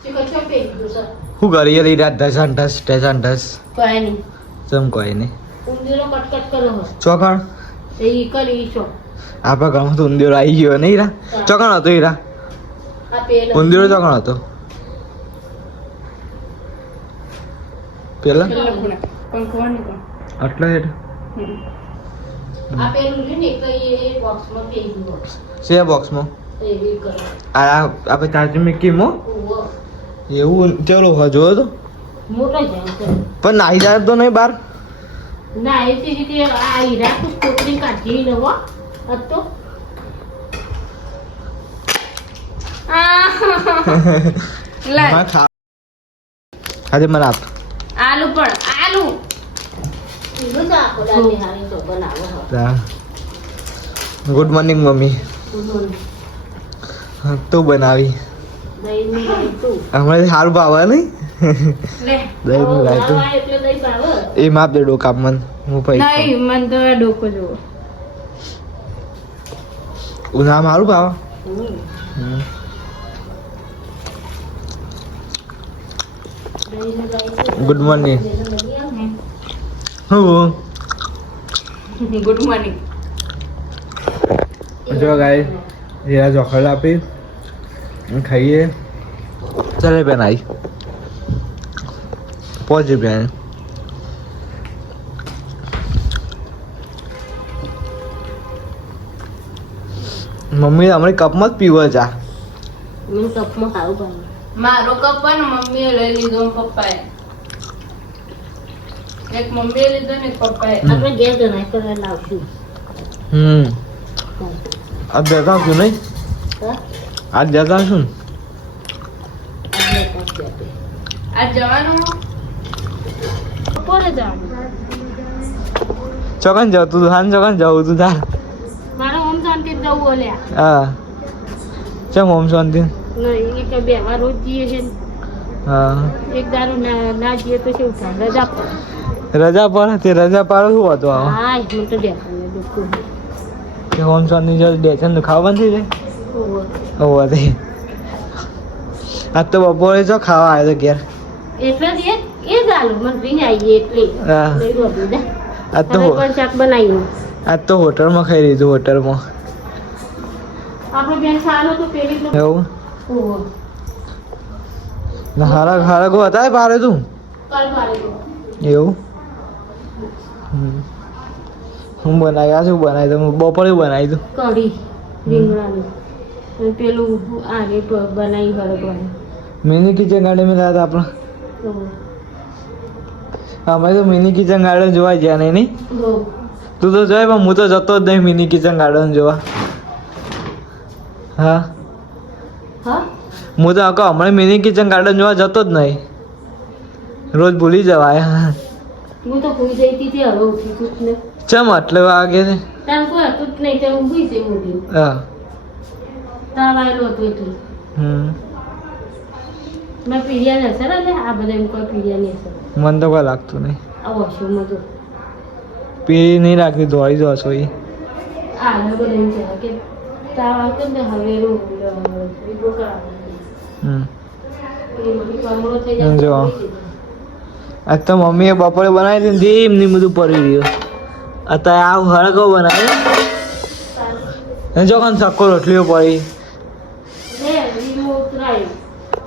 શું કરીએ લીધા ઢસ કોઈ નહીં ચમ કોઈ નહીં ઊંધિયો કટકટ કરો હો ચોકણ એ કરી છો આપણા ઘરમાં તો ઊંધિયો આવી ગયો નહીં હીરા ચોકણ હતો હીરા આ પેલો ઊંધિયો ચોકણ હતો પેલા આટલો હેઠ આ પેલું રહ્યું ને કઈ એ બોક્સમાં થઈ ગયું છે બોક્સમાં એવી કરો આ આપણે ચાર્જિંગ મૂકીમો ઓહો એવું ચલો હા જોયો તો મોટો જાય છે પણ નાહી જાય તો નહીં બહાર ના એ રીતે આ હીરા તો કોકડી કાઢી લેવો હતો આજે મને આપ આલુ પણ આલુ ઈનો તો આખો દાડી હારી તો બનાવો ગુડ મોર્નિંગ મમ્મી તું બનાવી દહીં ની રાયતું હમણાં સારું ભાવે નહીં લે દહીં રાયતું એટલે દહીં ભાવે એ માપ દે ડોકા મન હું પૈસા નહીં મન તો ડોકો જોવો ઉનામ સારું ભાવે ગુડ મોર્નિંગ હું ગુડ મોર્નિંગ જો ગાય હીરા ચોખડ આપી ખાઈએ ચાલે બેન આવી 5 રૂપિયા મમ્મી હમણાં કપમાં જ પીવો ચા મને કપમાં ખાવું ભાવે મારો કપ પણ મમ્મીએ લઈ લીધો પપ્પાએ એક મમ્મીએ લીધો ને પપ્પાએ આપણે ગેસ ગણાય કરે લાવશું આજ જતા છું નહીં આજ જતા છું આજ જવાનું કોને જવાનું ચોકન જાવ તું હાન ચોકન જાવ તું તાર મારે ઓમ શાંતિ જવું ઓલ્યા હા ચમ ઓમ શાંતિ નહીં એક બે વાર રોજ જઈએ છે હા એક દારૂ ના જઈએ તો શું થાય રજા પર રજા પર તે રજા પાડો શું હતો આમાં હા હું તો દેખાને દુખું કે ઓમ શાંતિ જો ડેચન તો ખાવાનું થઈ જાય ઓવા તે આજ તો બપોરે જો ખાવા આવ્યો તો ઘેર એટલે જ એ ચાલુ મને પીને આવીએ એટલે હા લઈ રોટી દે આજ તો પણ શાક બનાવ્યું આજ તો હોટલમાં ખાઈ લીધું હોટલમાં આપણે બેન ખાવાનું તો પેલી તો એવું ઓહો ના હારા હારા કો હતા બારે તું કાલ મારે તો એવું હું બનાવી આ શું બનાવી દઉં બપોરે બનાવી દઉં કઢી રીંગણાની અને પેલું આને બનાવી હળગવાની મિની કિચન ગાર્ડન માં હતા આપણે અમે તો મિની કિચન ગાર્ડન જોવા ગયા નહીં તું તો જોય પણ હું તો જતો જ નહીં મિની કિચન ગાર્ડન જોવા હા હા હું તો આખો હમણાં મિની કિચન ગાર્ડન જોવા જતો જ નહીં રોજ ભૂલી જવાય હું તો ભૂઈ જઈ હતી હવે ઉઠી તું ને ચમ આટલે વાગે છે તાર કોઈ હતું જ નહીં તે હું ભૂઈ જઈ મોટી હા તાર આવેલું હતું એટલે મેં પીડિયા ને અસર એટલે આ બધા એમ કોઈ પીડિયાની અસર મને તો કોઈ લાગતું નહીં આ વોશરૂમમાં તો પી નહીં રાખતી દોડી દો છો એ આ બધા એમ છે કે તાવ આવતો ને હવે વિભો કરાવવાનો કમળો થઈ જાય જો આજ તો મમ્મીએ બપોરે બનાવી દીધી એમની બધું પડી રહ્યું અત્યારે આ હળગો બનાવી જો કાન સક્કો રોટલીઓ પડી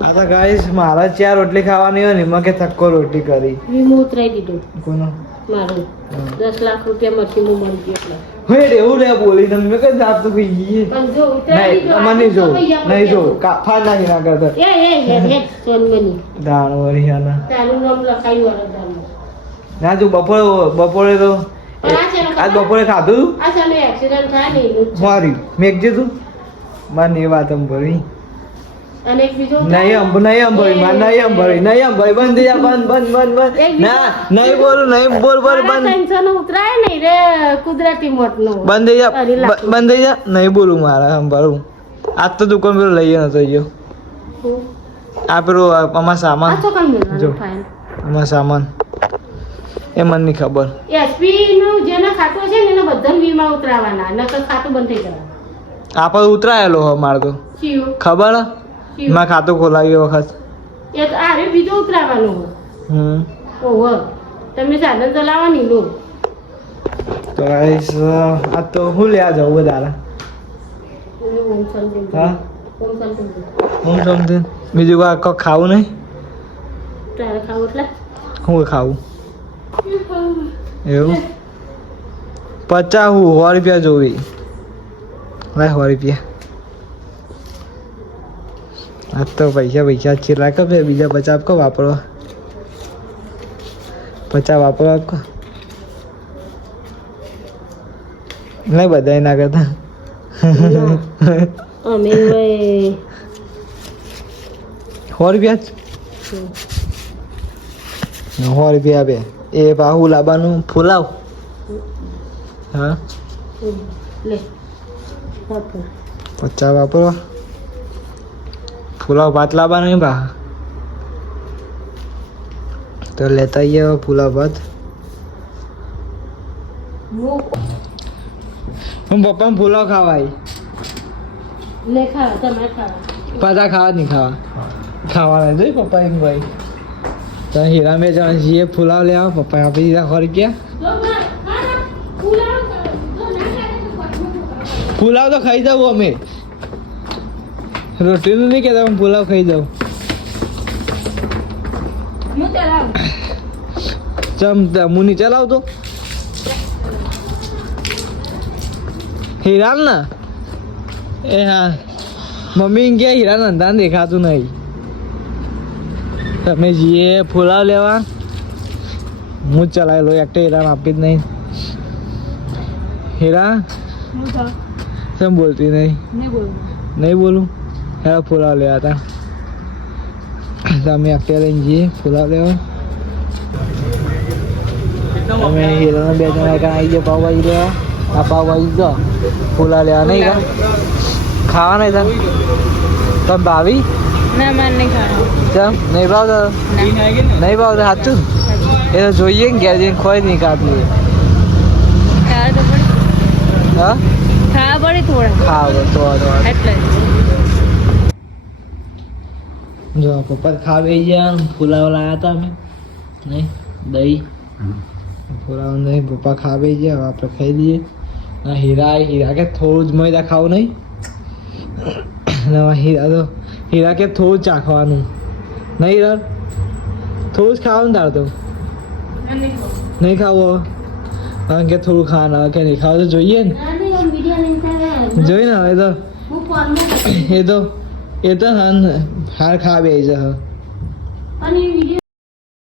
આ તો ગાઈસ મારા 4 રોટલી ખાવાની હોય ને એમાં કે થક્કો રોટલી કરી વીમો ઉતરાઈ દીધો કોનો મારું 10 લાખ રૂપિયા મથી હું મળી ગયો એટલે હે એવું રે બોલી તમે મેં કઈ જાત તો કઈ પણ જો ઉતરાઈ દીધો મને જો નહીં જો કાફા નાખી ના કરતા એ સોનમની દાણ વરિયાના તારું નામ લખાયું વરદાન ના જો બપોરે તો પણ આ છે ને આજ બપોરે ખાધું આ સામે એક્સિડન્ટ થાય ને એનું જ છે. મારી મેઘજે તું મને એ વાત અંભરી અને એક બીજો નહીં અંભરી બંધ થઈ જા બંધ ના નહીં બોલું નહીં બોલ બંધ ટેન્શન ઉતરાય નહીં રે કુદરતી મોતનું બંધ થઈ જા નહીં બોલું મારા અંભરું આજ તો દુકાન પેલો લઈએ નતો ગયો આ પેલું આમાં સામાન આ તો કામ જો. મેળવાનું ફાઇલ આમાં સામાન એ મને નહીં ખબર એસપી નું જેને ખાતું છે ને એને બધા વીમા ઉતરાવાના નકર ખાતું બંધ થઈ જવાનું આપણે ઉતરાયેલો હો મારે તો ચિયો ખબર હે? મેં ખાતું ખોલાવ્યું વખત એ તો આ રહ્યું બીજું ઉતરાવાનું ઓહો તમે સાધન ચલાવવાની લો તો ગાઈસ આ તો હું લેવા જાઉં વધારે હા હું સમથિંગ બીજું કોઈ ખાવું નહીં તારે ખાવું એટલે હું ખાવું એવું 50 હું 100 રૂપિયા જોવી લાય 100 રૂપિયા આ તો પૈસા ચીરા કપ બીજા 50 આપકો વાપરો 50 વાપરો આપકો નહીં બધા ના કરતા અમે 100 રૂપિયા જ 100 રૂપિયા બે એ બાહુ લાવવાનું ફુલાવ હા લે 50 વાપરો ફુલાવ ભાત લાવવાનો નહીં બા તો લેતા આવીએ ફુલાવ ભાત હું પપ્પા ફુલાવ ખાવાય લે ખાવા તમે ખાવા પાછા ખાવા નહીં ખાવાના જોઈ પપ્પા એમ ભાઈ તો હીરા મેં જણા જઈએ ફુલાવ લેવા પપ્પા આપી દીધા 100 રૂપિયા ફુલાવ તો ખાઈ જાઉં અમે રોટીનું નહીં કહેતા હું ફુલાવ ખાઈ જાઉં હું નહીં ચલાવતો હીરાન ના એ હા મમ્મી ગયા હીરાન અંધાન દેખાતું નહીં તમે જઈએ ફુલાવ લેવા હું જ ચલાવેલો એક હીરાન આપી જ નહીં હીરા કેમ બોલતી નહીં નહીં બોલું હેરા ફુલાવ લેવા હતા તમે અત્યારે લઈને જઈએ ફુલાવ લેવા તમે હીરાના 2 જણા કાં આવી ગયા પાવભાજી લેવા આ પાવભાજી જો ફુલાવ લેવા નહીં કા ખાવા નહીં તને તમે ભાવી ના માર નહીં ખાવા કેમ નહીં ભાવતો નહીં ભાવતો સાચું એ તો જોઈએ ને ઘેર જઈને ખોઈ નહીં ખાતી હા ખાવા પડે થોડા ખાવ તો એટલે જો પપ્પા ખાવે ગયા ફુલાવ લાવ્યા હતા અમે નહીં દહીં ફુલાવ નહીં પપ્પા ખાવે ગયા હવે આપણે ખાઈ લઈએ ના હીરા કે થોડું જ મૈદા ખાવું નહીં હીરા કે થોડું જ ચાખવાનું નહીં હીરા થોડું જ ખાવાનું તાર તો નહીં ખાવું હવે કે થોડું ખાવાનું કે નહીં ખાવું તો જોઈએ ને જોઈ ને હવે તો એ તો હાર ખાવે છે અને